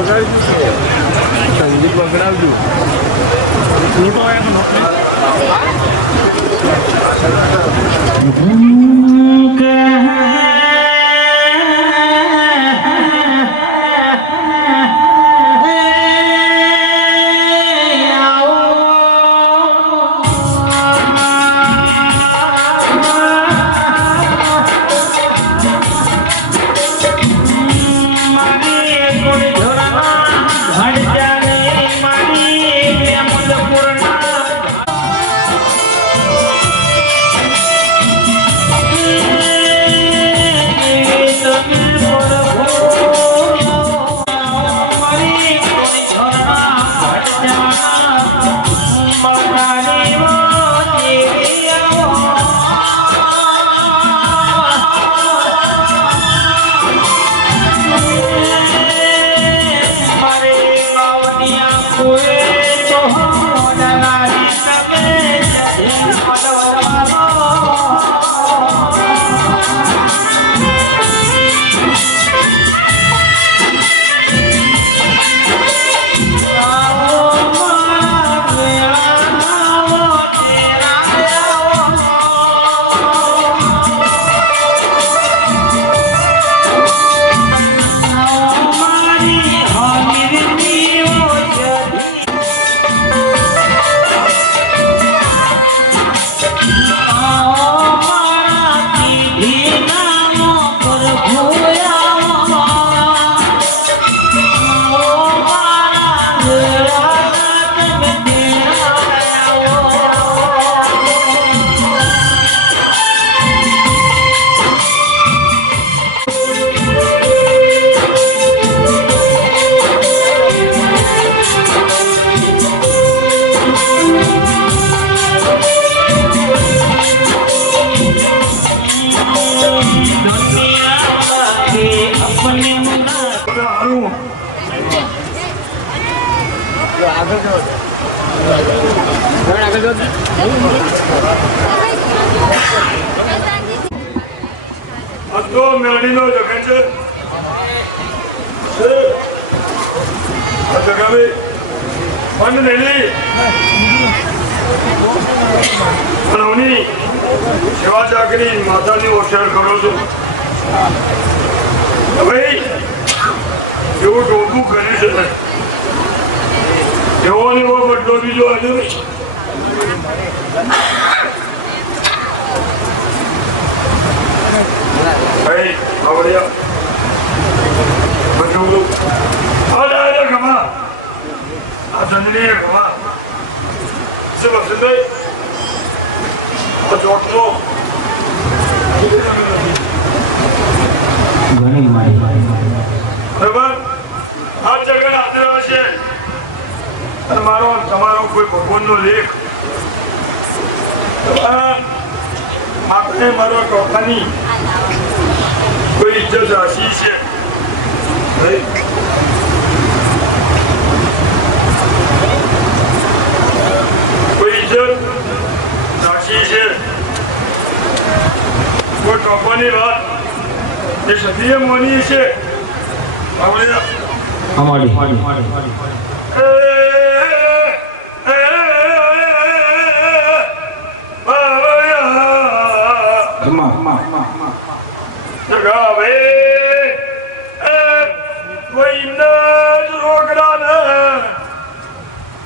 સંગીત વગડાવજો ફોટો તો મેળીનો જગન છે જગાવે પણ નહીં અનોની સેવા ચાકરી માતાની ઓછાર કરો છો ભાઈ એવું ટોપું કર્યું છે એવો ને એવો બદલો બીજો હજુ Hey, how are you? Betul. Ada kama. Ada ni kama. Sebab sedai. Betul tu. ઘણી મારી બરાબર આ જગત આદરા છે અને મારો તમારો કોઈ ભગવાનનો લેખ આપણે મારો ટોકાની કોઈ ઇજ્જત રાશિ છે કોઈ ઇજ્જત રાશિ છે કોઈ ટોકાની વાત એ સદીએ મોની છે અમારી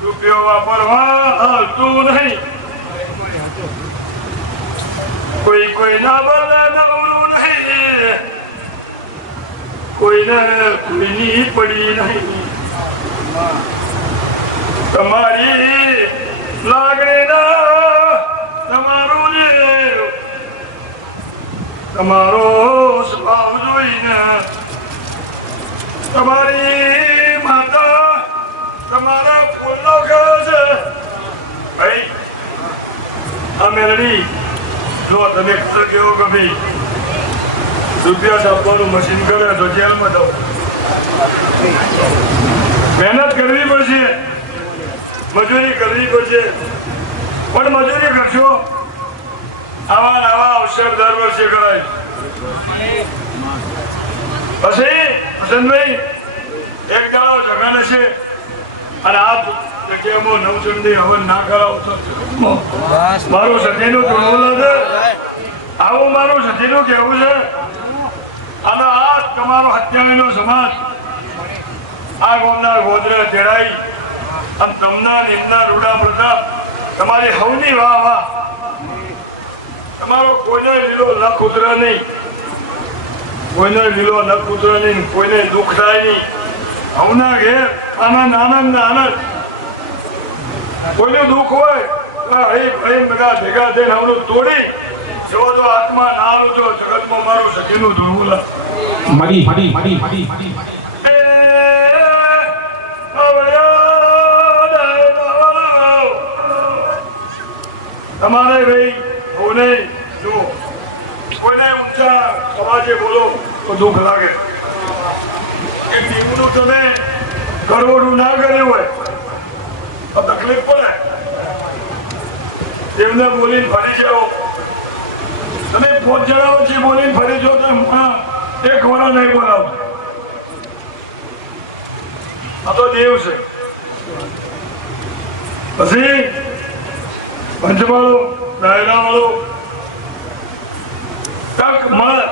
રૂપિયો વાપરવા હાલતું નહીં કોઈ ના બોલે નવરું નહીં કોઈને કોઈની પડી નહીં તમારી લાગણી ના તમારું તમારો સ્વભાવ જોઈને તમારી માતા તમારા ફૂલનો ઘર છે ભાઈ આ મેલડી જો તમે ખબર કેવો ગમે રૂપિયા છાપવાનું મશીન કરે તો જેલમાં દઉં મહેનત કરવી પડશે મજૂરી કરવી પડશે પણ મજૂરી કરશો આવા નવા અવસર દર વર્ષે કરાય પછી વસંતભાઈ એક દાડો પડશે અને આ જગ્યામાં નવચંડી હવન ના કરાવતો મારું સતીનું ધૂળવું છે આવું મારું સતીનું કહેવું છે અને આ તમારો હત્યાનો સમાજ આ ગામના ગોદરા ચડાઈ અને તમના નિમના રૂડા પ્રતાપ તમારી હવની વાહ વાહ તમારો કોઈને લીલો લખ ઉતરે નહીં કોઈને લીલો લખ ઉતરે નહીં કોઈને દુઃખ થાય નહીં હવના ઘેર આનંદ આનંદ આનંદ કોઈનું દુઃખ હોય બધા ભેગા થઈને હવનું તોડી જો તો આત્મા ના આવજો જગતમાં મારું સખીનું ધૂળવું તમારે ભાઈ કોને જો કોઈને ઊંચા અવાજે બોલો તો દુઃખ લાગે કે દીવનું તમે કરવોનું ના કર્યું હોય તો તકલીફ પડે એમને બોલીને ફરી જાઓ તમે 5 જણા વચ્ચે બોલીને ફરી જાઓ તો એક વાર નહીં બોલાવો આ તો દેવ છે પછી પંચમાળો દાયરા વાળો તક મળે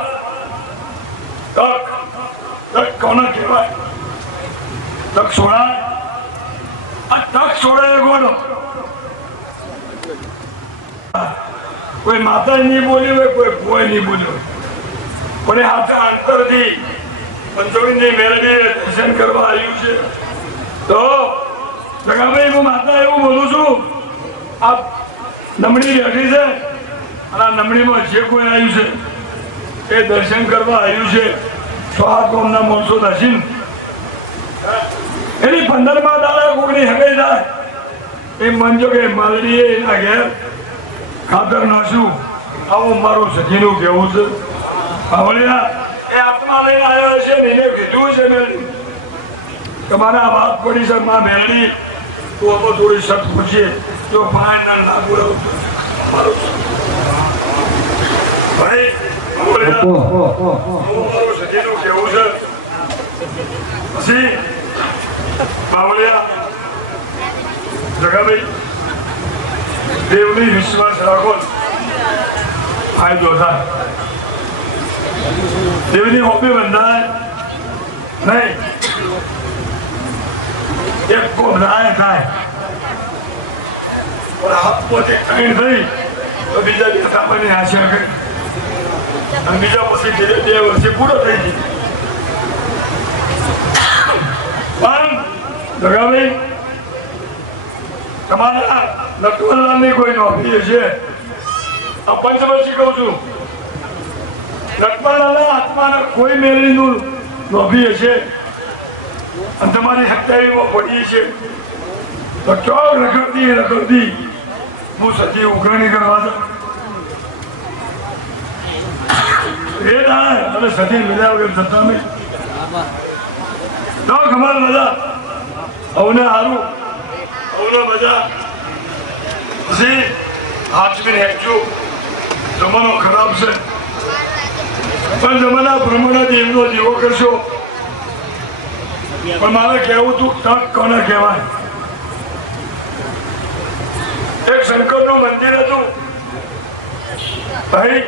તક કોને કહેવાય તક છોડાય આ તક છોડાય કોનો કોઈ માતા નહીં બોલી હોય કોઈ ભોય નહીં બોલ્યો પણ એ હાથે અંતરથી પંચોળીની મેળવી દર્શન કરવા આવ્યું છે તો જગાભાઈ હું માતા એવું બોલું છું આ નમણી બેઠી છે અને આ નમણીમાં જે કોઈ આવ્યું છે એ દર્શન કરવા આવ્યું છે 6 ગામના માણસો દર્શન એની 15મા દાડા કોકની હગાઈ થાય એ મનજો કે માલડીએ એના ઘેર ખાતર નાશું આવું મારું સખીનું કહેવું છે બાવળિયા એ આત્મા લઈને આવ્યો છે ને એને કીધું છે મેં તમારા વાત પડી છે માં મેરડી તું અમે થોડી સત પૂછીએ જો ફાઈનલ ના બોલાવું મારું ભાઈ મારું સખીનું કહેવું છે પછી બાવળિયા જગાભાઈ દેવની વિશ્વાસ રાખો ફાયદો થાય દેવની હોપી બંધાય નહીં એક કોબરાય થાય હાથ પોતે કઈ થઈ તો બીજા સામાન્ય આશા કરી અને બીજા પછી ધીરે 2 વર્ષે પૂરો થઈ ગઈ પણ જગાભાઈ તમારા લક્ષ્મણલાલની કોઈ નોકરી છે આ પંચવર્ષી કહું છું લક્ષ્મણલાલના આત્માના કોઈ મેળવીનું નોકરી હશે અને તમારી હત્યારીમાં પડી છે તો ચોક રખડતી હું સતી ઉઘરાણી કરવા એ ના અને સતી મિલ્યા વગર થતા નહીં તો ખબર બધા અવને સારું અવને મજા પછી હાચવીને હેચું જમાનો ખરાબ છે પણ જમાના પ્રમાણે દેવનો દીવો કરશો પણ મારે કહેવું તું તક કોને કહેવાય એક શંકરનું મંદિર હતું ભાઈ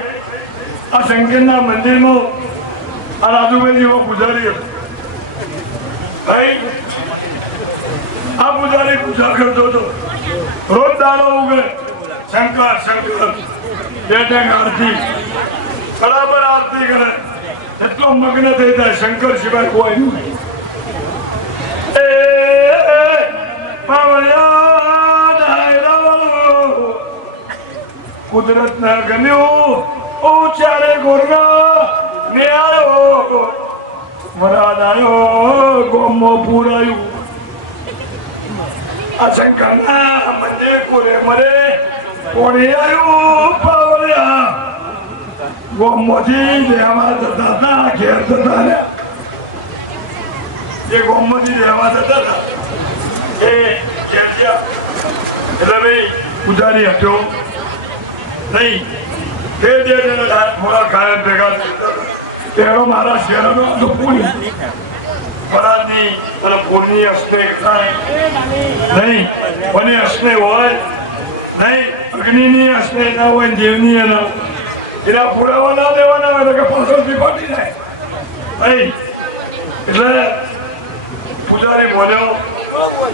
આ શંકરના મંદિરમાં આ રાજુભાઈ જેવો પૂજારી હતો ભાઈ આ પૂજારી પૂજા કરતો હતો રોજ દાડો ઉગે શંકર શંકર 2 ટાઈમ આરતી બરાબર આરતી કરે એટલો મગ્ન થઈ જાય શંકર સિવાય કોઈ નહીં કુદરત ના ગમ્યું ચારે ગોરના ને આવ્યો વરાદ આવ્યો ગોમો પૂરાયું આ શંકરના મંદિર પૂરે મરે કોણે આવ્યું પાવળ્યા ગોમમાંથી દેવા જતા હતા ઘેર જતા રહ્યા એ ગોમમાંથી દેવા જતા હતા એ ઘેર ગયા એટલે ભાઈ પૂજારી હતો નહીં તે થોડા કાયમ ભેગા પહેલો મારા શહેરનો હતો પુણ્ય ફરાદની અને પૂર્ણની અસ્ને નહીં, કોની અસ્ને હોય નહીં, અગ્નિની અસ્ને ના હોય, દેવની ના એના પુરાવા ના દેવાના હોય કે પાછળથી ફાટી જાય નહીં. એટલે પૂજારી મોન્યો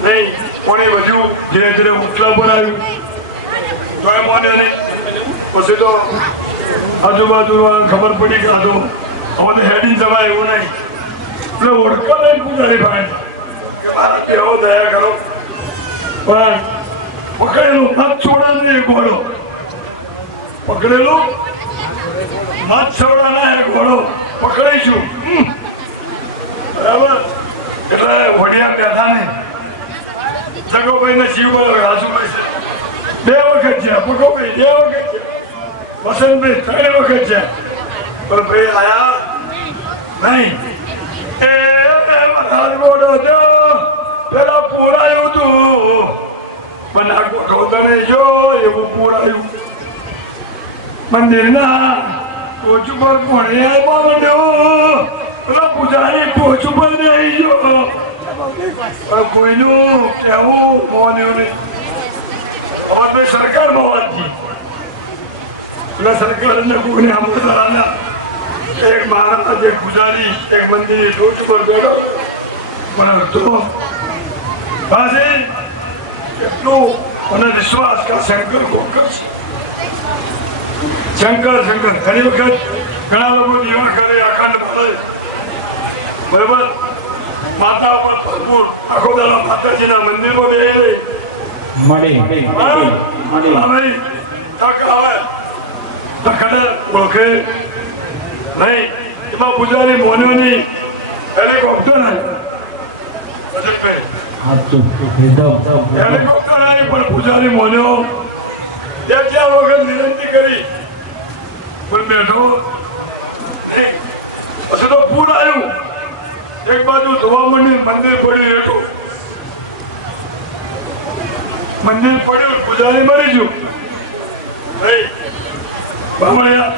નહીં, કોને બધું ધીરે ધીરે ઉઠલા બનાવ્યું તો એ મોન્યો નહીં. પછી તો આજુબાજુ ખબર પડી કે આ તો હવે હેડિંગ જવાય એવું નહીં. એટલે ઓળખો નહીં પૂજારી ભાઈ કે મારા દેવો દયા કરો, પણ પકડેલું મત છોડા નહીં ઘોડો, પકડેલું મત છોડા ના ઘોડો પકડાઈશું. બરાબર. એટલે વડિયા બેઠા ને જગોભાઈ ને જીવ રાજુભાઈ છે 2 વખત છે, ભગોભાઈ 2 વખત છે, વસંતભાઈ 3 વખત છે, પણ ભાઈ આયા નહીં. એ રાજગોડો જો પેલા પોરાયું હતું, પણ આ ગોઠો તને જો એવું પોરાયું મંદિરના ટોચ ઉપર પણ આવવા માંડ્યો. પૂજારી ટોચ ઉપર આવી ગયો, પણ કોઈનું કેવું મોન્યું નહીં. હવે સરકારમાં વાત છે એટલે સરકારને કોઈને આમદારના એક મહારાજ એક પૂજારી એક મંદિરની ટોચ ઉપર બેઠો, પણ તો પાસે એટલું મને વિશ્વાસ કે શંકર ગોકર છે. શંકર શંકર ઘણી વખત ઘણા લોકો જીવન કરે અખંડ ભરે બરાબર, માતા પર ભરપૂર આખો દાડા માતાજીના મંદિરમાં બે તક આવે તો ખરે ઓળખે નહીં. એમાં પૂજારી મોનીઓની હેલિકોપ્ટર હેલિકોપ્ટર આવી, પણ પૂજારી મોન્યો 2-4 વખત વિનંતી કરી પણ બેઠો નહીં. પછી તો પૂર આવ્યું, એક બાજુ ધોવા મંદિર પડ્યું હેઠું, મંદિર પડ્યું, પૂજારી મરી ગયું નહીં. બામણિયા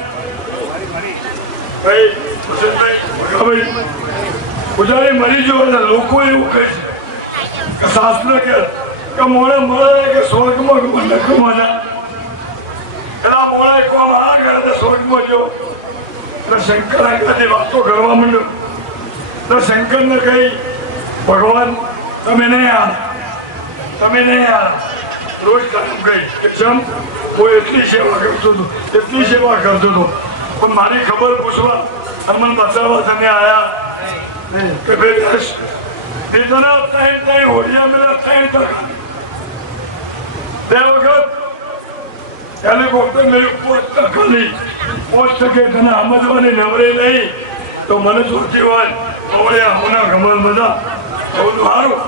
ભાઈ ભગાભાઈ પૂજારી મરી ગયો એટલે લોકો એવું કહે છે કે શાસ્ત્ર કે મોડે મળે કે સ્વર્ગમાં નખમાં જાય. એના મોડે કોમ આ કરે તો સ્વર્ગમાં જો. એટલે શંકર આગળથી વાતો કરવા માંડ્યો તો શંકરને કહી ભગવાન તમે નહીં આ, તમે નહીં આ. રોજ કહી કે ચમ હું એટલી સેવા કરતો હતો, એટલી સેવા કરતો હતો, પણ મારી ખબર પૂછવા મને બચાવવા તમે આવ્યા કે ભાઈ એ તને 3 હોડિયા મેળા 3 ટકા 2 વખત હેલિકોપ્ટર મેળ્યું 5% તને સમજવાની નવરી નહીં તો મને જોતી હોય ઓળ્યા હોના ગમન બધા બહુ સારું.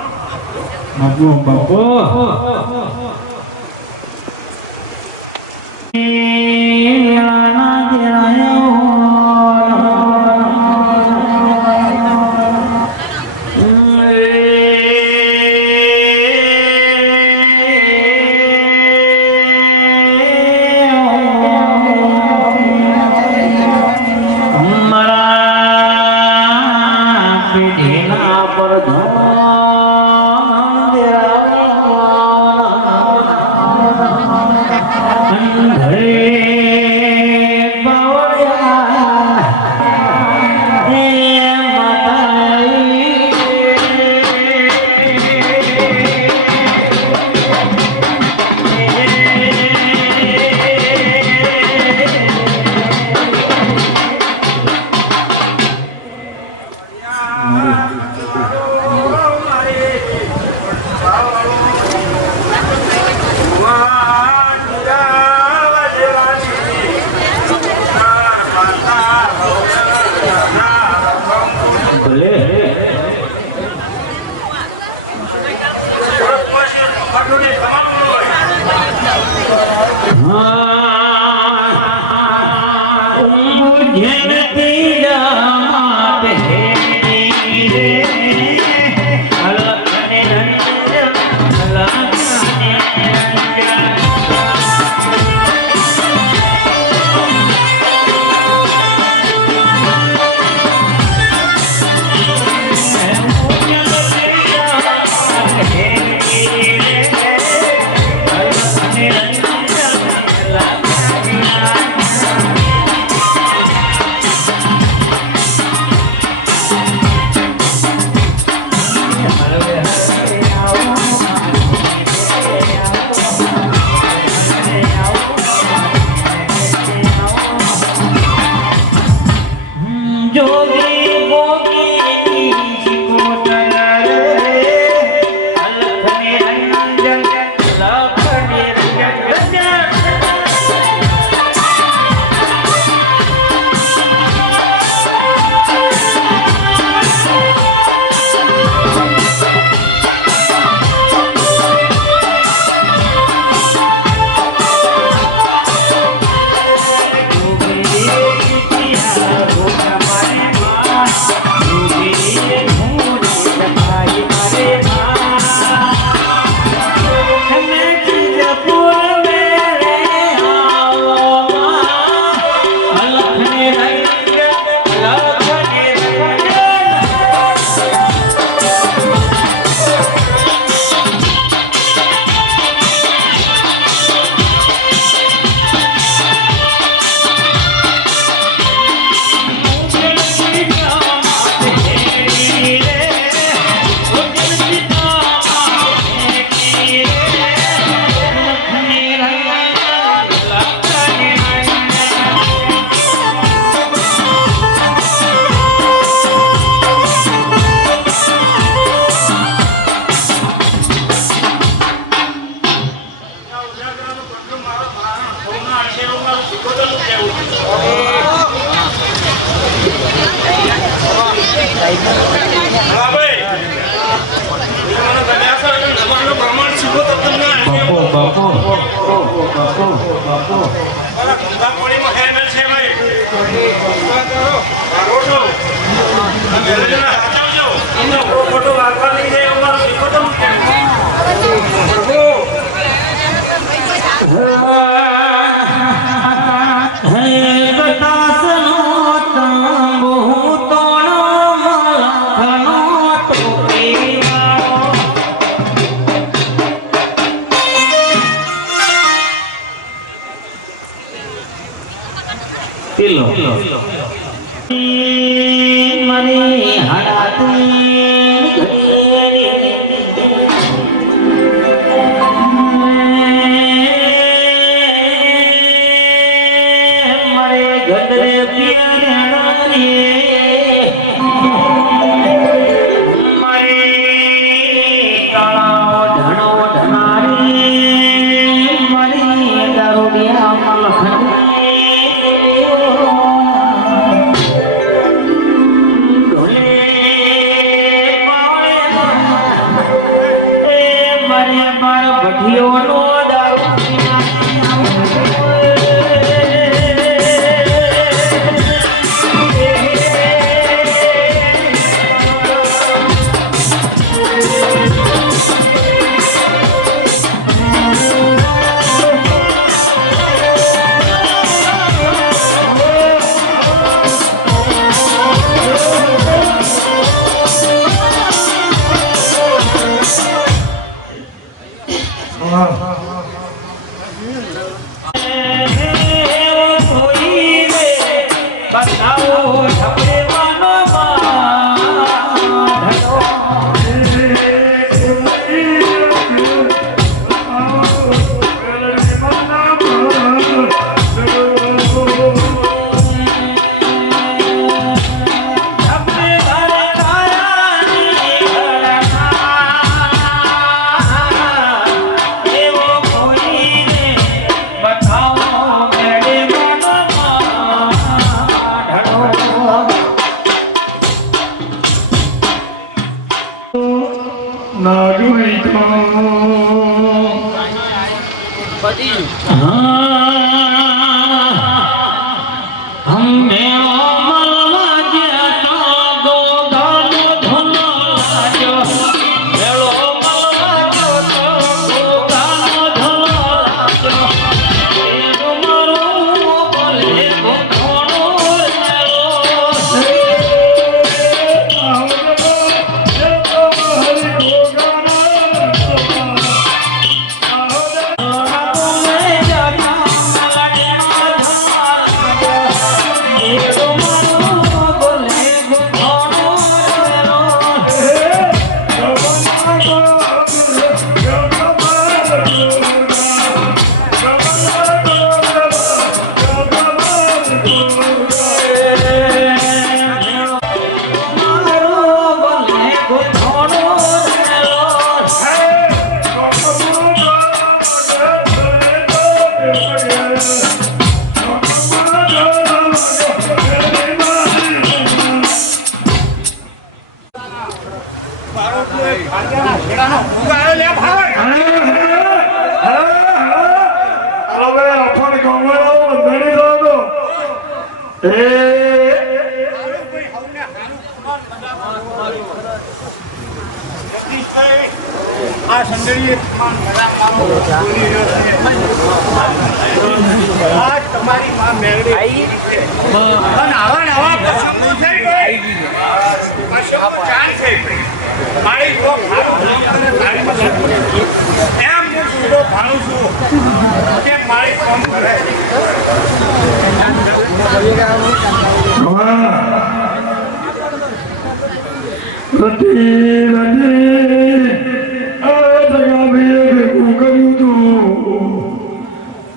મની હડાતી મરે ગદરે પિયારી મરી કાળા ધણો ધનારી મરી દારૂડિયા મલખની હવે અફણ ગમવાનો બંધણી દો આ સંદડીએ આ તમારી માં મેળવી અને આવા નવા પ્રસંગો થઈ ગઈ પ્રસંગો ચાલ થઈ ગઈ મારી જો ભાડું તારીમાં એમ હું પૂરો ભાડું છું કે મારી કામ કરે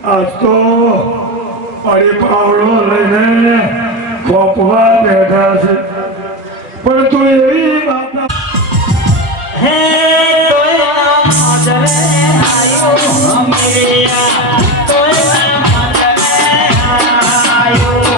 આજ તો અરે પાવડો લઈને ખોપવા બેઠા છે પણ તું એવી વાત હે તોય મદરે આયો હમેયા તોય મદરે આયો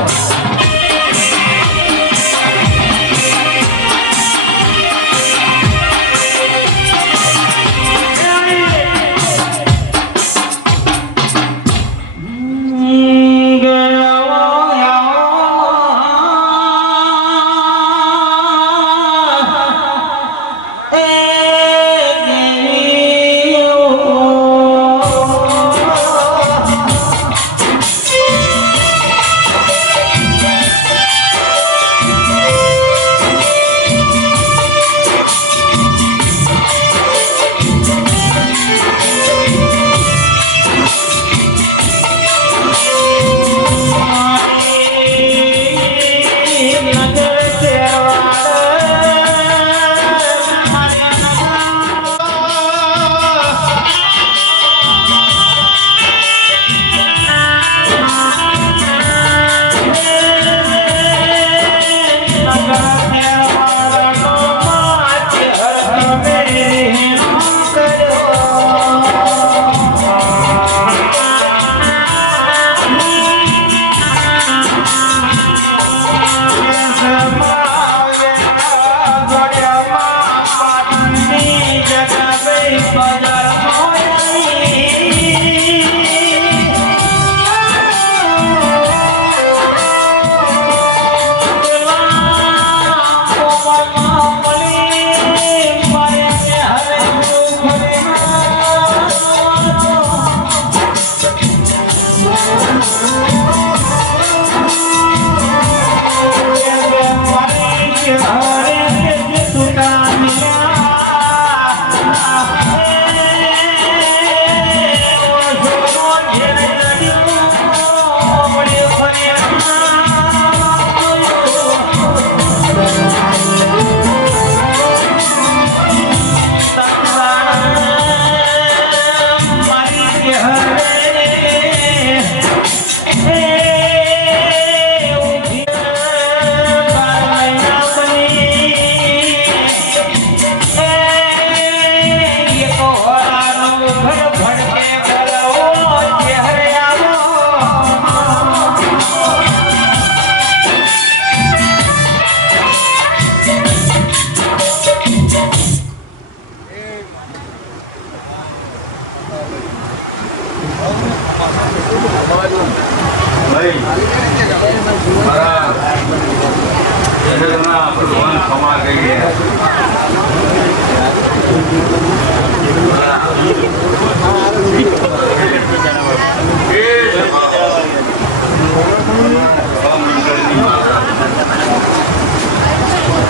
ભગવાન क्षमा करिए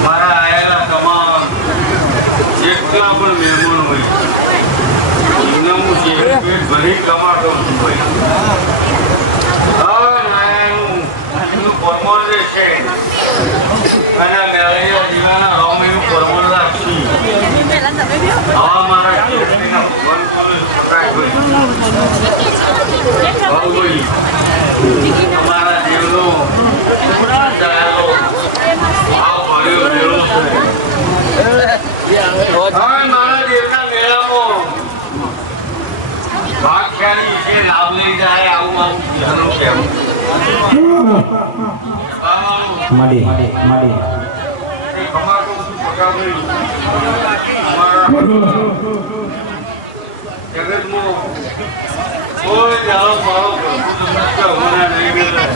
મારા આયેલા તમામ જેટલા પણ મહેમાન હોય એમને હું પેટ ભરી કમાતો હોય પરમોણ છે અને મેળૈયા જિલ્લાના રોમનું પરમોણ રાખી આવા મારા ભગવાન તમારા જીવનો ચાલો ભાવ ભર્યો મેળો છે મારા દેવના મેળામાં ભાગશાળી છે લાભ લઈ જાય આવું આવું કહેવું મડી પકાભાઈ અમારા જગતમાં કોઈ દાડો મારો પ્રભુ નમસ્કાર હોના નહીં ગયેલા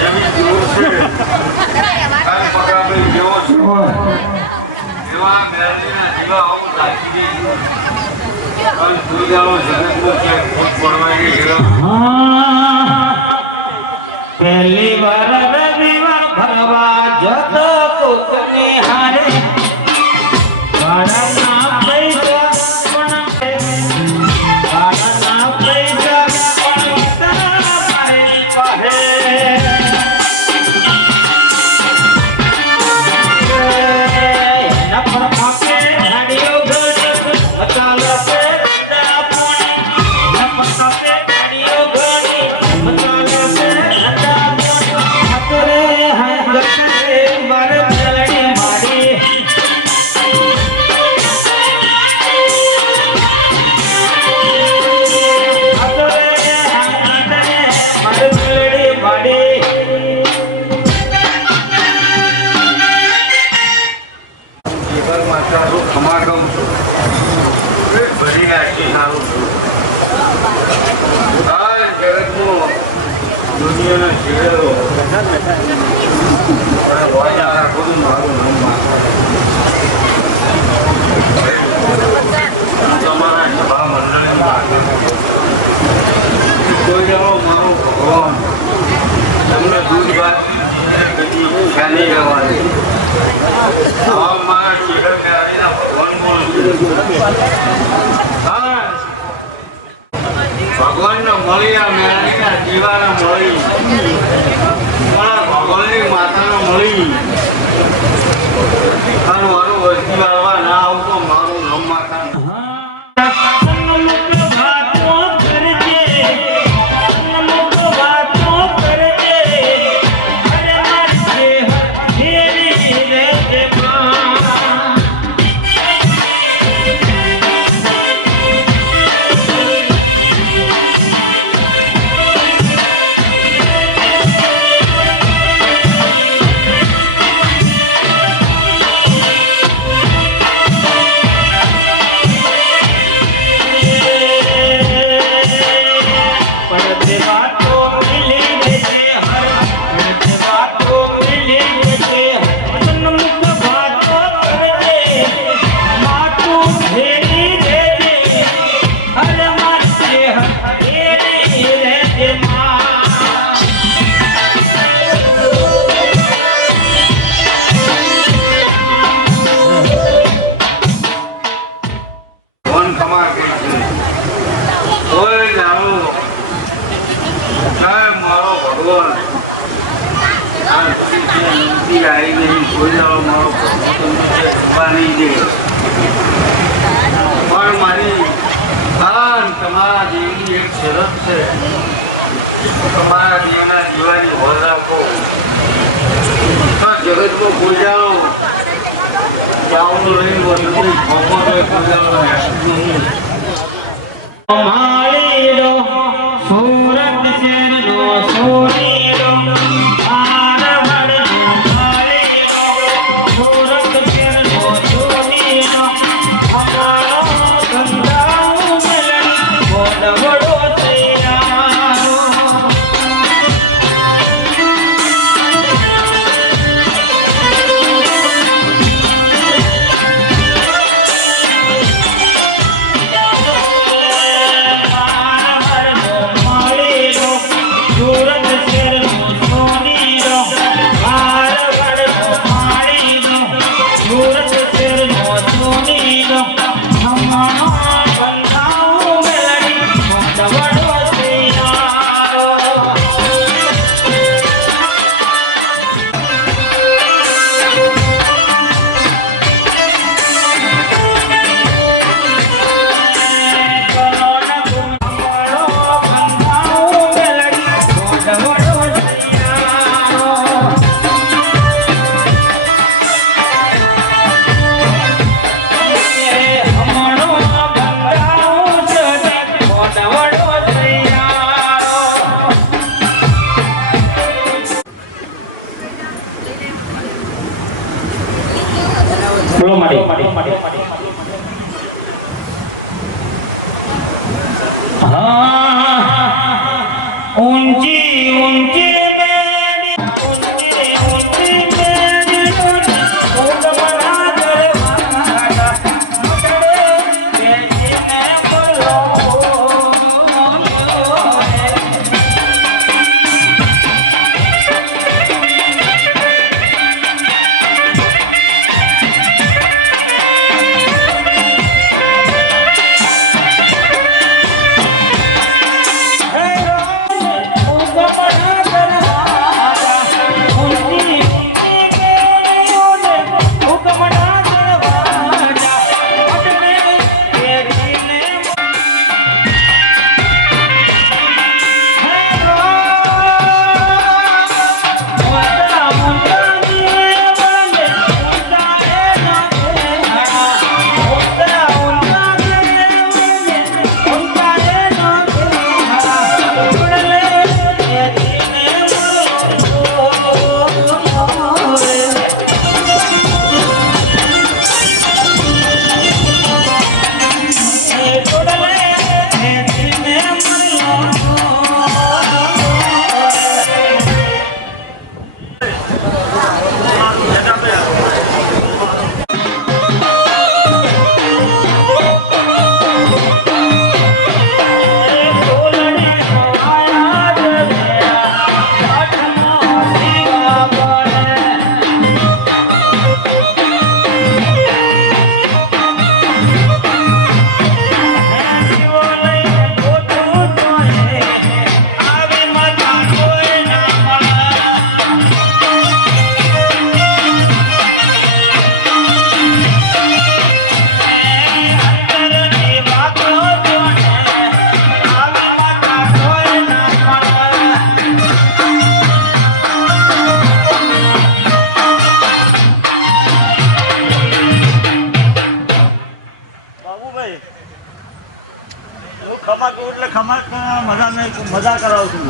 એવી જોર છે કાલ પકાભાઈ જેવો છે એવા મેરડીના જીવા આવું નાખી દે કાલ કોઈ દાડો જગતમાં ક્યાંક ખોટ પડવાની ગયેલો પહેલી વાર રવિવાર ભરવા જતો કોકને હારે ભાડાના પૈસા સમાગમ ભરી નાખી સારું આ જગતમાં દુનિયાના જીવેલો બધું મારું નામ તમારા સભા મંડળીમાં કોઈ જાણો મારો ભગવાન તમને દૂધ વાત ગાલી રહેવાની મારા શિખર મેળવીના ભગવાન બોલું ભગવાનને મળી આ મેળવીના જીવાને મળી મારા ભગવાનની માતાને મળી અને મારું વસ્તી વાળવા ના આવતો મારું નામ માતા તમારા દેવની એક શરત છે તમારા દેવના જીવાની હોલ રાખો જગતમાં કોઈ જાઓ જાવનું રહી વધુ ખોખો કોઈ જાઓ માળીરો સુરત શેરનો સોનીરો આરવડનો માળીરો સુરત શેરનો સોનીરો અમારો ગંગાનું મિલન બોલવડો તૈયારો ऊंची ऊंची बेड़ी, ऊंची ऊंची बेड़ी, ऊंट बना दरवाजा, मटड़े बेचने बोलो। મજા કરાવું છું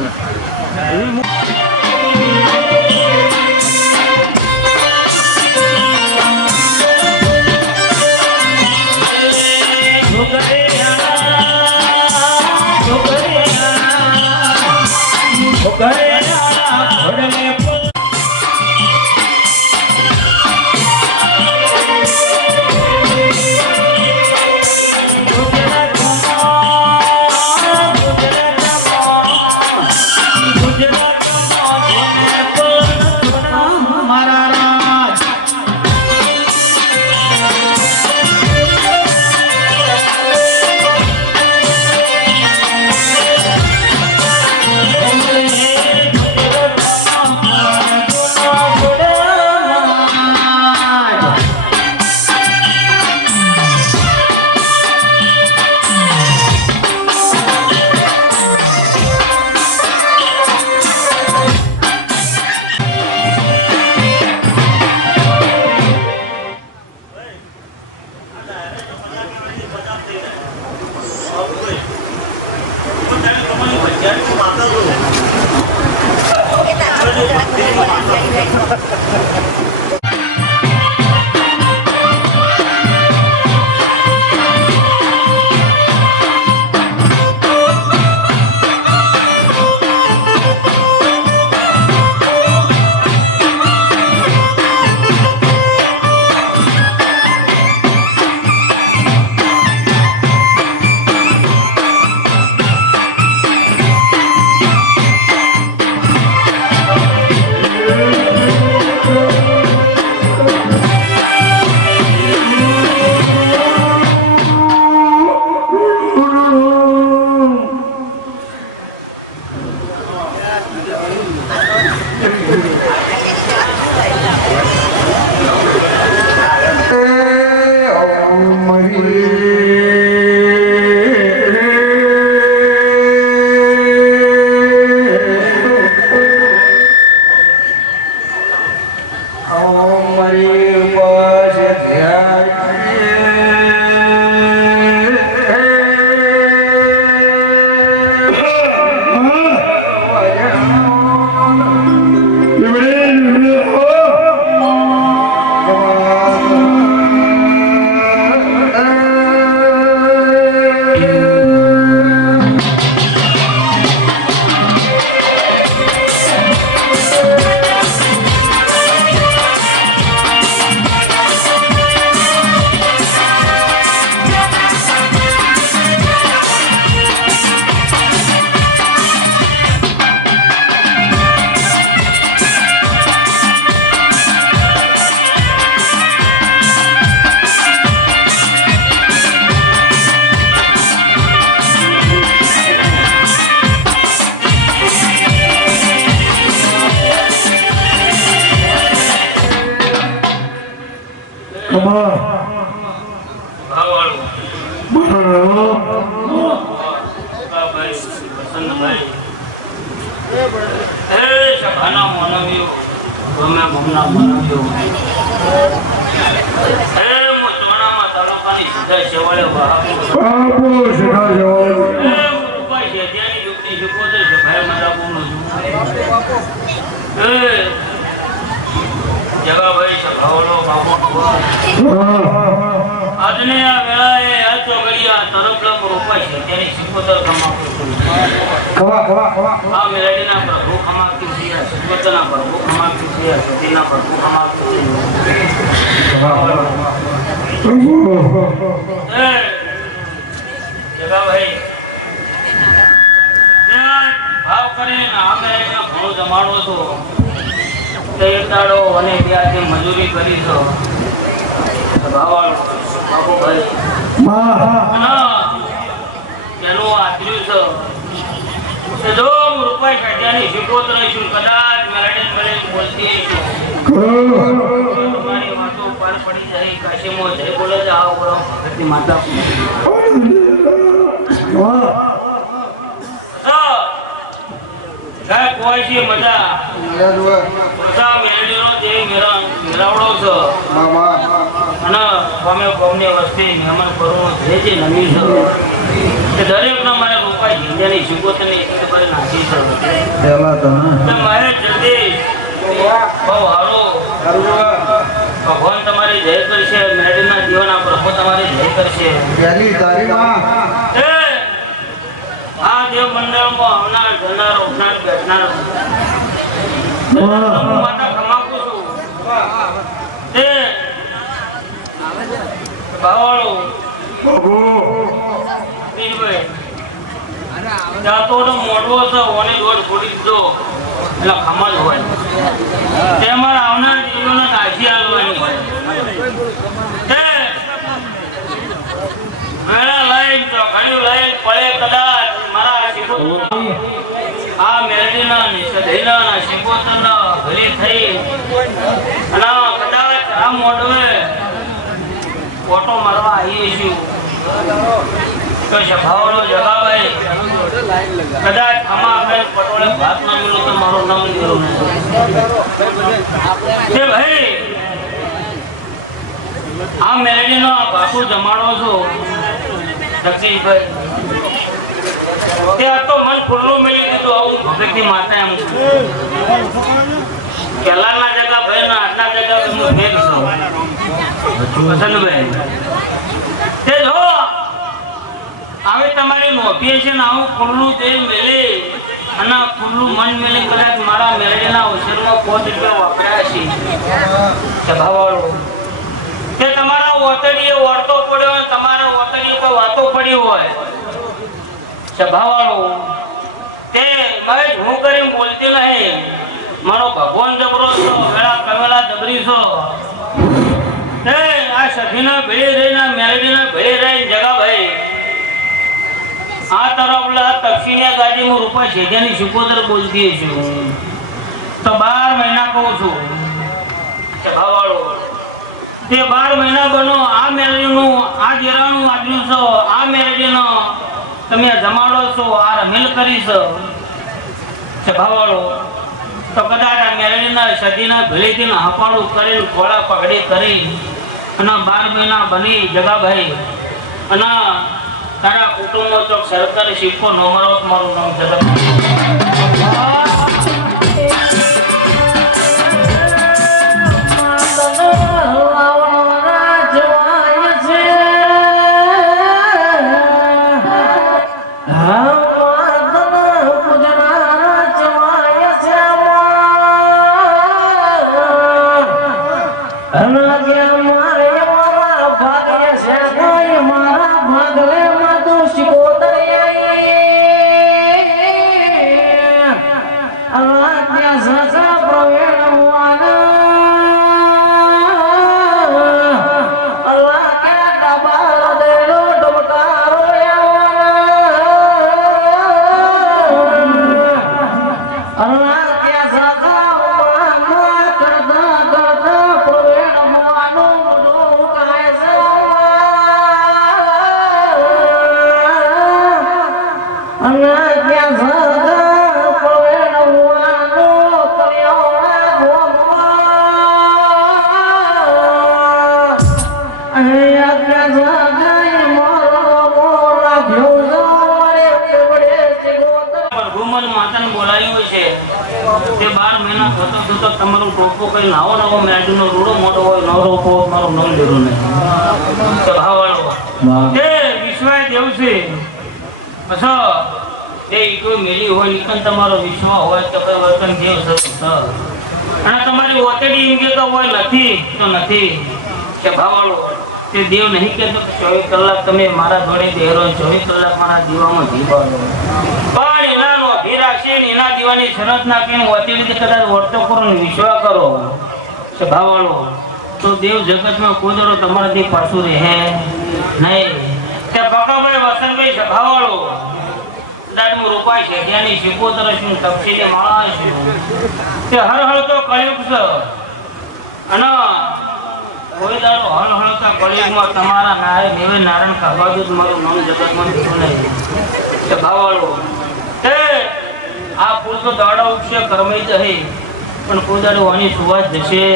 ભાઈ વસંતભાઈ એ સભાના માનવીઓ તમે મમના માનવીઓ એ મોચવાણામાં તાલુકાની સીધા સેવાળે બાપુ સીધા સેવાળે એ રૂપાઈ જેની યુક્તિ શીખો છે ભાઈ મારા બોનું એ જગાભાઈ સભાવલો બાપુ આજને આ વેળાએ આ ચોગડિયા તરફલા રૂપાઈ છે તેની સિકોતર આ મેળાડીના પ્રભુ ખમાતું છે સિકોતરના પ્રભુ ખમાતું છે સતીના પ્રભુ ખમાતું છે જગાભાઈ ભાવ કરીને આ મેળાડીના ઘણો જમાડો છો એક દાડો અને બે આજે મજૂરી કરી છો બાબુભાઈ તેનું આચર્યું છે જો રૂપાઈ કાઢ્યાની શીખોત રહીશું કદાચ મેળાડી મળે બોલતી તમારી વાતો પાર પડી જાય કાશીમો જય બોલે છે આવો બોલો ભગતની માતા કોઈ છે મજા બધા મેળવીનો જે મેળાવડો છે અને અમે કોમને વસ્તી મહેમાન કરવું જે નમી છે દરેક ના મારે રૂપાઈ જિંદગીની શીખોતની પર નાખી છે મારે જલ્દી બહુ હારો ભગવાન તમારી જય કરશે મેળવીના જીવનના પ્રભુ તમારી જય કરશે આ દેવ મંડળમાં આવનાર જનાર ઉઠનાર બેઠનાર માતા ખમાકું છું તે ભાવાળો જાતો મોડવો છે ઓની દોડ ફોડી દીધો એટલે ખમા જ હોય તે મારા આવનાર જીવનને કાશી હાલવાની હોય તે મેળા લઈ ચોખાયું લઈ પડે કદાચ આ મેળવીના નિષેધના શિકોતરના ભલી થઈ અને કદાચ આ મોડવે ફોટો મારવા આવીએ છીએ તો સભાઓનો જગાભાઈ કદાચ આમાં આપણે પટોળે ભાત ના મળ્યો તો મારો નામ લીધું તે ભાઈ આ મેળવીનો બાપુ જમાડો છો જગદીશભાઈ ત્યાં તો મન ખુલ્લું મળી દીધું આવું ભગતની માતા એમ પહેલાના જગા ભાઈ ના આજના જગા હું ભેગ છું વસંતભાઈ તે જો હવે તમારી નોંધીએ છે ને આવું ખુલ્લું તે મેલે અને ખુલ્લું મન મેલે કદાચ મારા મેળેના અવસરમાં 5 રૂપિયા વાપર્યા છે સભાવાળો તે તમારા ઓતડીએ વળતો પડ્યો હોય તમારા ઓતડીએ કોઈ વાતો પડી હોય સભાવાળો તે મહેશ હું કરીને બોલતી નહીં મારો ભગવાન જબરો છો વેળા કવેલા દબરી છો તે આ સખીના ભેળે રહીને મેલડીના ભેળે રહીને જગાભાઈ આ તરફલા તક્ષિણિયા ગાડીમાં રૂપા શેજાની શિકોતર બોલતી છું તો 12 મહિના કહું છું સભાવાળો તે 12 મહિના બનો આ મેલડીનું આ જેરાનું આદમી છો આ મેલડીનો તમે જમાડો છો આ રમેલ કરી છો સભાવાળો તો કદાચ આ મેળવીના સદીના ભેળીથી હપાડું કરીને ખોળા પકડી કરી અને 12 મહિના બની જગાભાઈ અને તારા કુટુંબનો ચોક સરકારી શીખો નો મારો મારું નામ જગત તમારું ટોપો કઈ નાવો નાવો મેડનો રૂડો મોટો હોય નવરો પો મારું નામ લીધું નહીં સભાવાળો એ વિશ્વાસ દેવું છે બસ એ ઈકો મેલી હોય નીકળ તમારો વિશ્વાસ હોય તો કઈ વર્તન દેવ સર અને તમારી ઓતેડી એમ કે હોય નથી તો નથી કે ભાવાળો તે દેવ નહીં કહેતો કે 24 કલાક તમે મારા જોડે દેરો 24 કલાક મારા દીવામાં જીવવાનો પણ એનાનો અધીરા છે ને એના દીવાની શરત નાખીને ઓતેડી કદાચ વર્તો કરો ને વિશ્વાસ કરો કે ભાવાળો તો દેવ જગતમાં કુદરો તમારાથી પાછું રહે નહીં તે બકાભાઈ વસંતભાઈ ભાવાળો દાડમું રૂપાય છે જ્યાંની શિકોતર છું તપસીને માણસ છું તે હર હળ તો કળિયુગ છે અને કોઈ દાડો હળ હળતા કળિયુગમાં તમારા નારાયણ ખાવાદું જ મારું નામ જગતમાં નીકળું નહીં તે ભાવાળો તે આ ફૂલ તો દાડો ઉઠશે કરમાઈ જશે પણ કોઈ દાડો આની સુવાસ જશે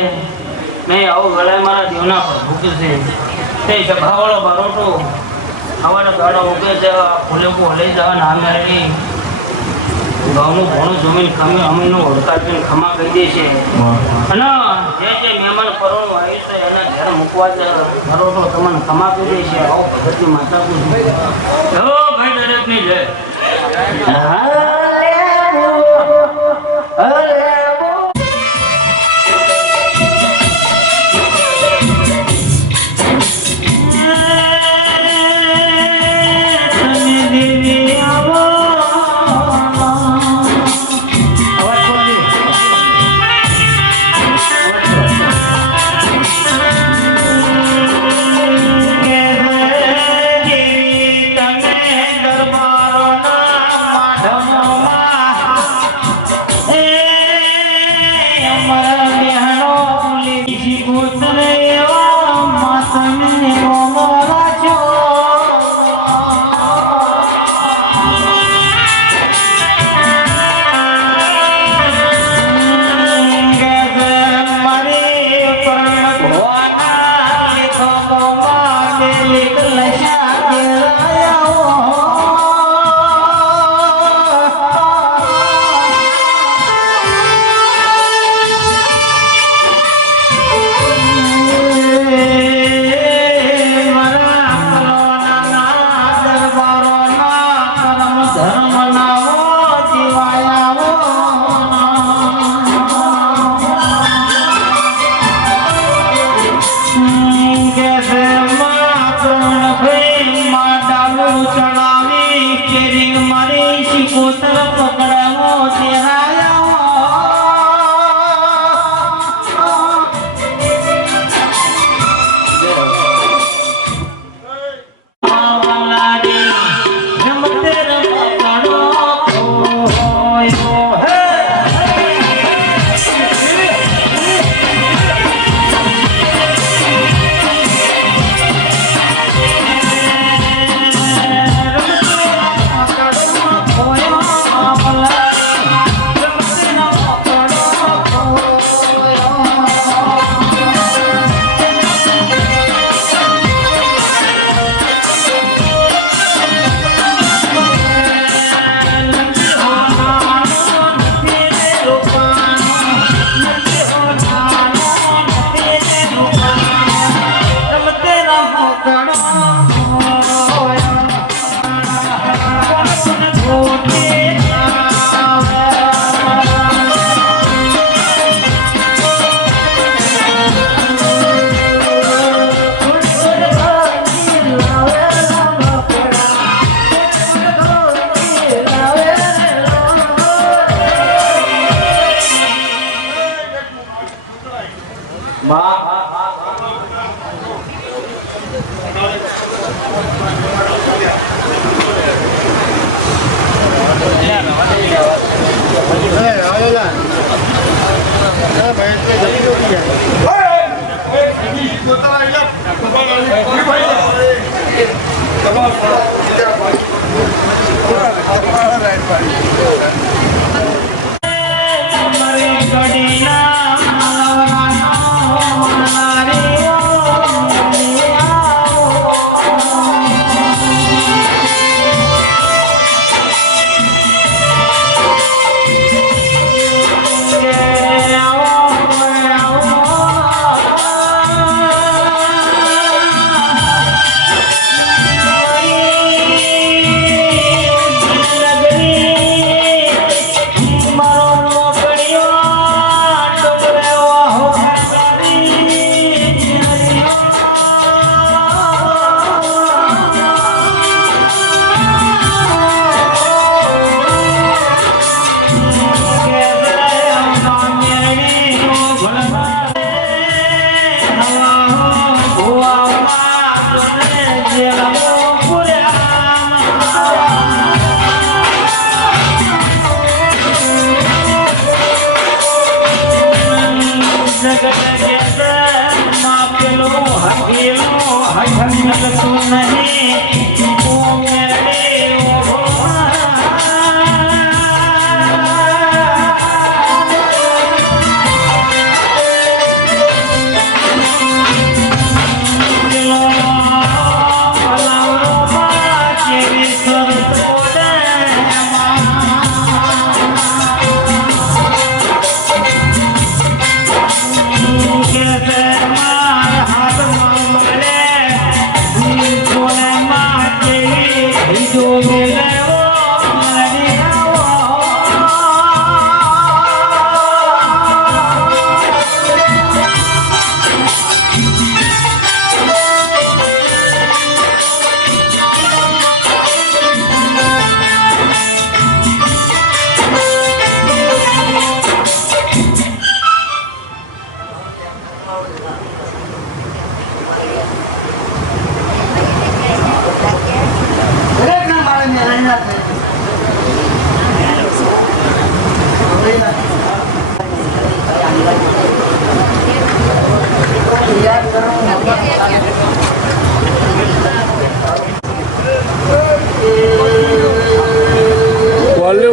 નહીં આવું વેળાએ મારા દેવના પર ભૂકે છે તે ભાવાળો બારોટો આવાના દાડા ઉગે છે ફૂલે હલે જવા ના મેળવી ઘઉંનું ભોણું જમીન ખમી અમીનું ઓળખાવીને ખમા કહી દે છે અને જે મહેમાન પરોણું આવ્યું છે એના ઘેર મૂકવા ઘરોનો તમને ખમા કહી દે છે આવો પદ્ધતિ માતા એવો ભાઈ દરેકની જય Yeah.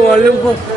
વોલ્યુમ પર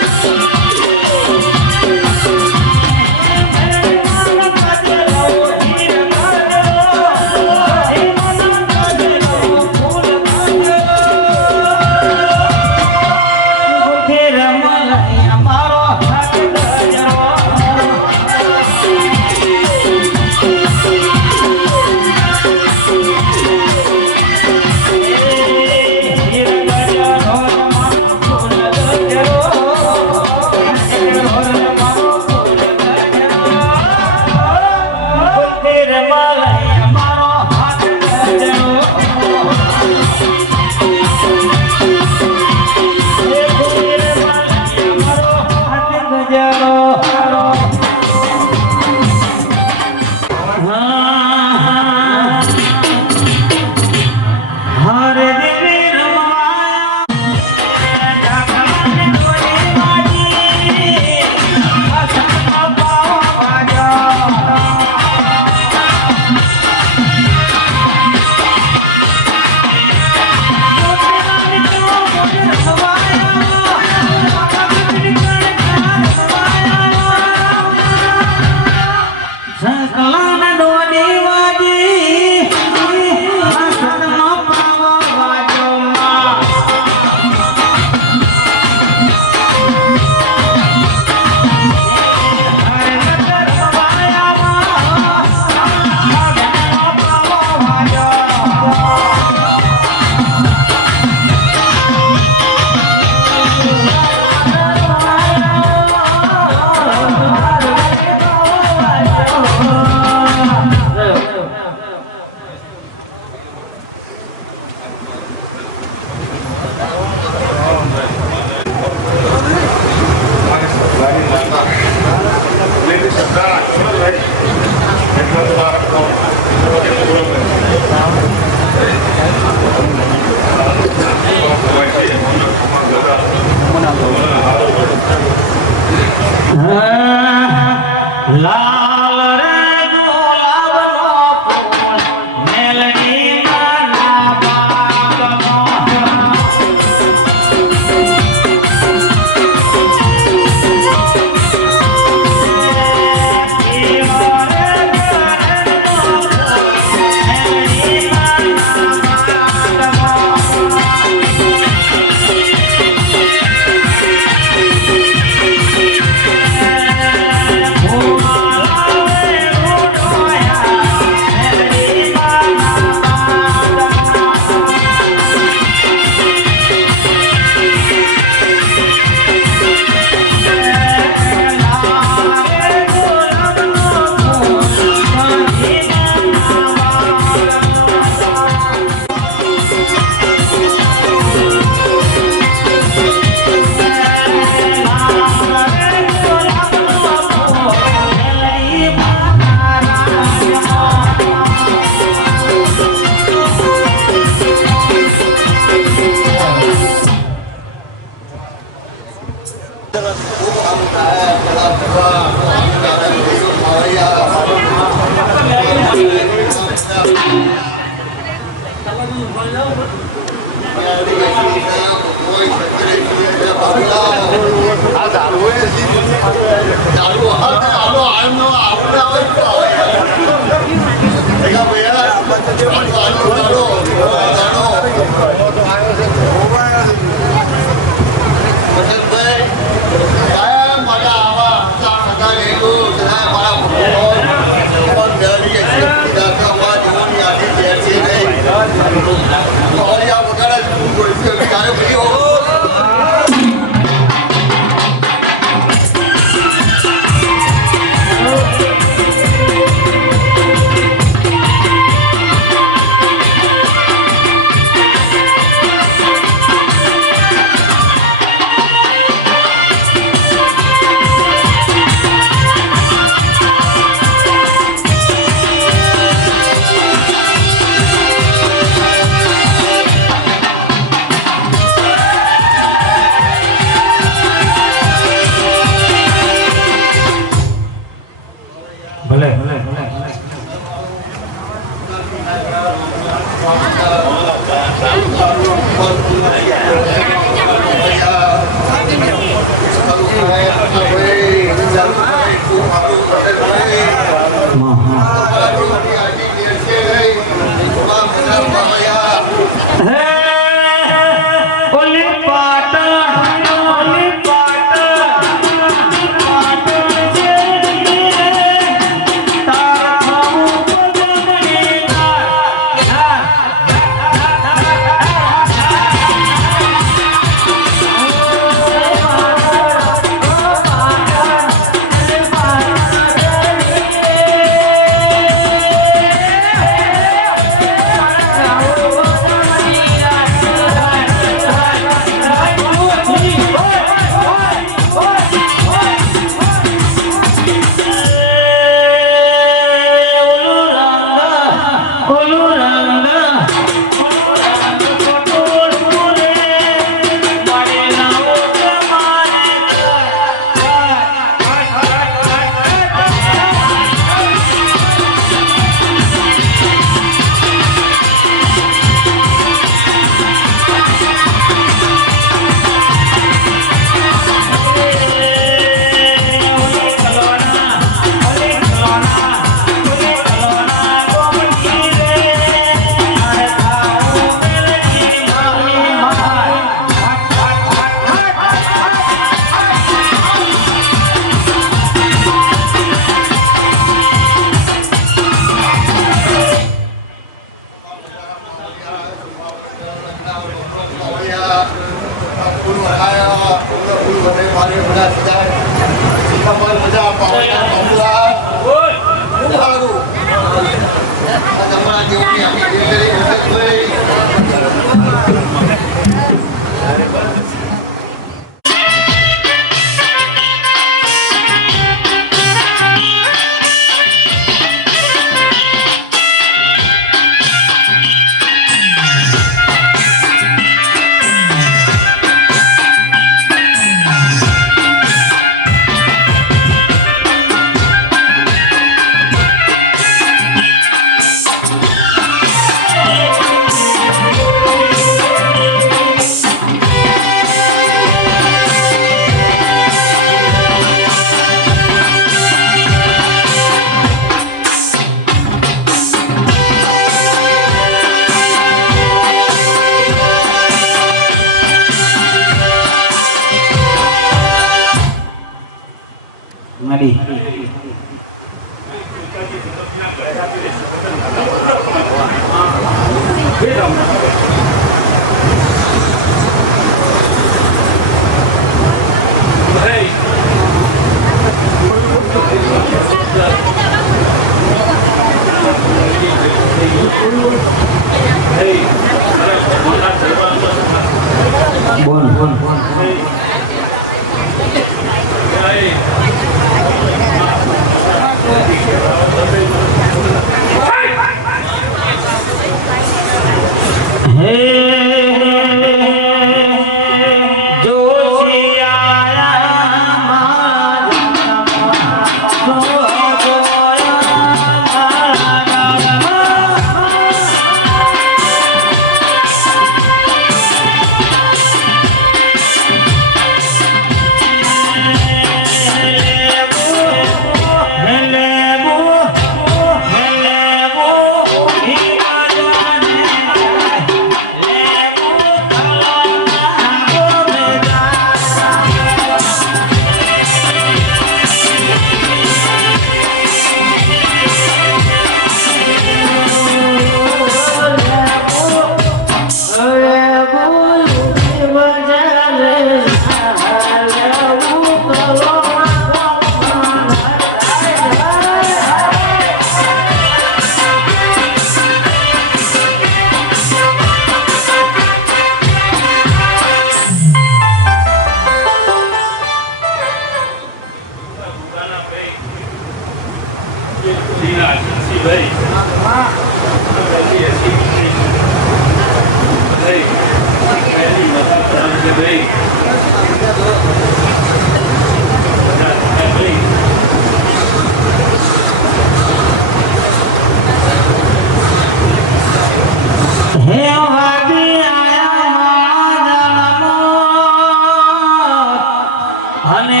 અને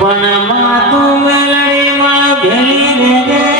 વનમાં તું મેલડી માં ભેળી રે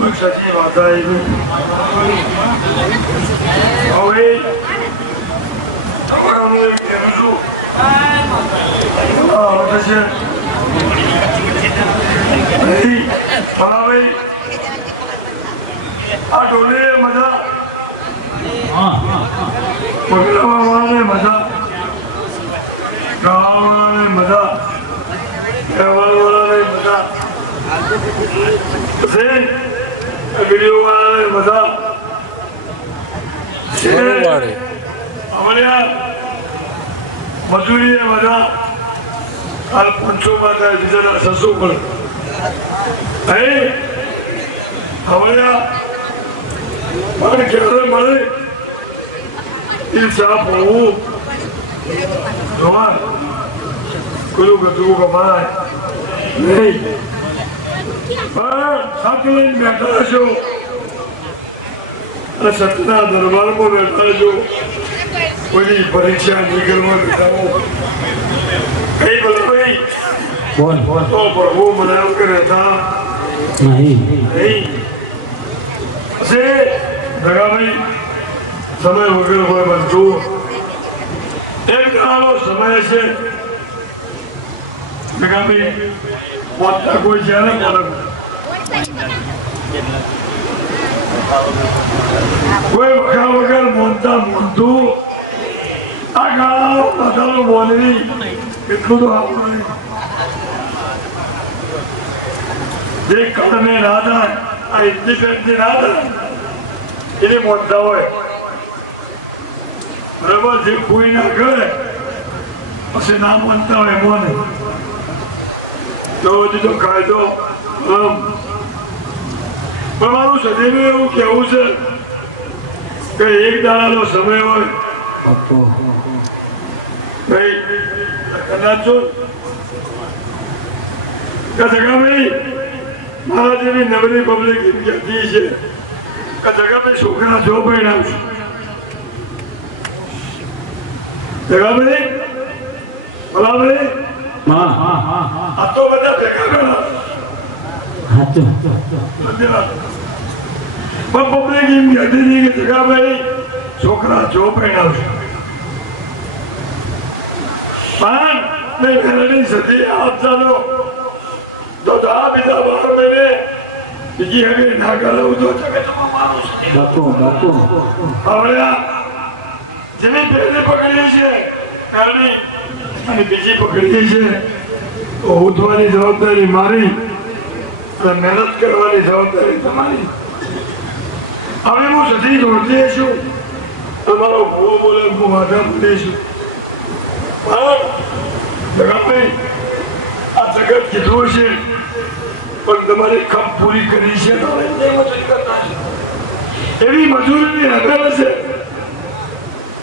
કોઈ સચી વાત આવી હવે તમારું એક કહેવું છું આ ડોલે મજા પગલાવાળાને મજા ગાવાળાને મજા કહેવાળાને મજા વિડીયો વાળાને મજા અમારે મજૂરીએ મજા હાલ 500 માં થાય બીજા 600 પણ અમારે પણ ક્યારે મળે એ સાપ હોવું કોઈનું ગતું કમાય નહીં પણ સાથે લઈને બેઠા છો અને સત્યના દરબારમાં બેઠા છો કોઈની પરીક્ષા નીકળવા બેઠાઓ કઈ બોલો ભાઈ તો પ્રભુ મને એમ કે રહેતા નહીં જગાભાઈ સમય વગર હોય બનતું એક દાડો સમય છે જગાભાઈ પોતા કોઈ છે ને કોઈ વખા વગર મોનતું આ ગાળો બધાનો બોલવી એટલું તો આપણું જે કાળને રાધા આ ઇન્ડિપેન્ડન્ટ રાધા એને મોનતા હોય બરાબર જે કોઈ ના કરે પછી ના માનતા હોય મોને તો દીધો કાયદો પણ મારું સદૈવ એવું કેવું છે કે એક દાડાનો સમય હોય કદાચ જગાભાઈ મારા જેવી નવરી પબ્લિક કહેતી છે કે જગાભાઈ છોકરા જો પરિણામશું જગાભાઈ બરાબર આ તો બધા ભેગા ગણા પબ્લિક એમ કહેતી હતી કે જગાભાઈ છોકરા જો પરિણામશું પણ મેં સતી આપવાનો તો આ બીજા 12 મહિને બીજી હવે ના કરાવું તો હવે જેની પહેલી પકડી છે કરણી અને બીજી પકડી છે તો ઉઠવાની જવાબદારી મારી અને મહેનત કરવાની જવાબદારી તમારી હવે હું સતી જોડતી છું તમારો ભૂ બોલે હું વાધા બોલીશું જગાભાઈ આ જગત કીધું છે પણ તમારી ખપ પૂરી કરી છે એવી મજૂરીની રમેલ છે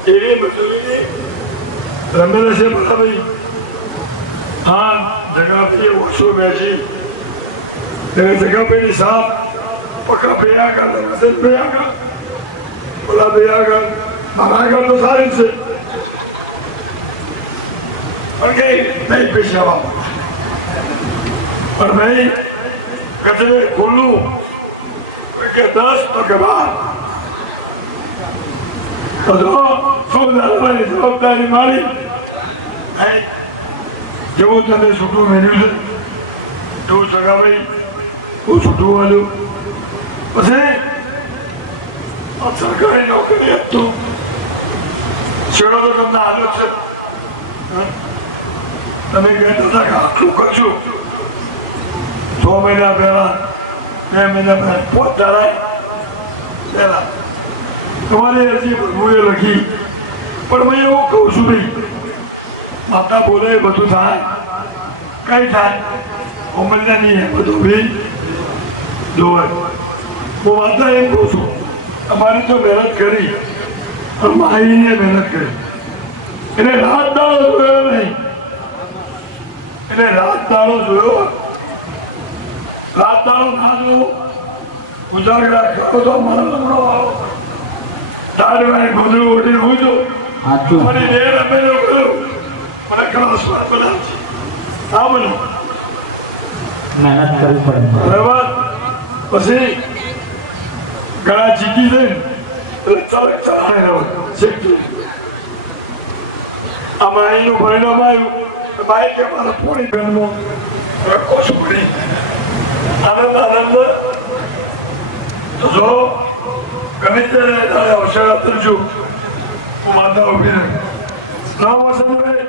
એવી મજૂરીની રમેલ છે ભાઈ હા જગાભાઈ ઓછો બેસી જગાભાઈની સાપ પકા ભાઈ આગળ ભાઈ આગળ બોલા ભાઈ આગળ મારા આગળ તો સારી છે પણ કઈ નહીં પૈસા પણ ભાઈ કચરે ખોલું કે 10 તો કે 12 તો જવાબદારી મારી જેવું તમે છૂટું મેળવ્યું છે એવું જગાભાઈ હું છૂટું વાળ્યું પછી સરકારી નોકરી હતું છેડો તો તમને હાલત છે તમે કહેતા હતા કે આટલું કરજો 6 મહિના પહેલા 2 મહિના પહેલા પહોંચાડાય પહેલા તમારી અરજી પ્રભુએ લખી પણ મેં એવું કહું છું ભાઈ માતા બોલે બધું થાય કઈ થાય અમલના નહીં બધું ભાઈ જોવાય હું માતા એમ કહું છું અમારી તો મહેનત કરી પણ માહીને મહેનત કરી એને રાત દાડો જોયો નહીં એને રાત દાડો જોયો રાત દાડો ના જોયો ઉજાગરા કરો તો મારો લમણો આવો દાડવાય ગોદડું ઓઢીને હું જો મારી રેડ અમે કર્યું મને ઘણો સ્વાદ બનાવશે આ મને મહેનત કરવી પડે બરાબર પછી ઘણા જીતી છે ને એટલે ચાલે ચલાણે રહ્યો શીખી આમાં અહીંનું પરિણામ આવ્યું બાઈ કે મારા પૂરી બહેનનો રખો છોડી આનંદ આનંદ જો ગમે ત્યારે અવસર આપજો હું માતા ઉભી રહી ના વસંતભાઈ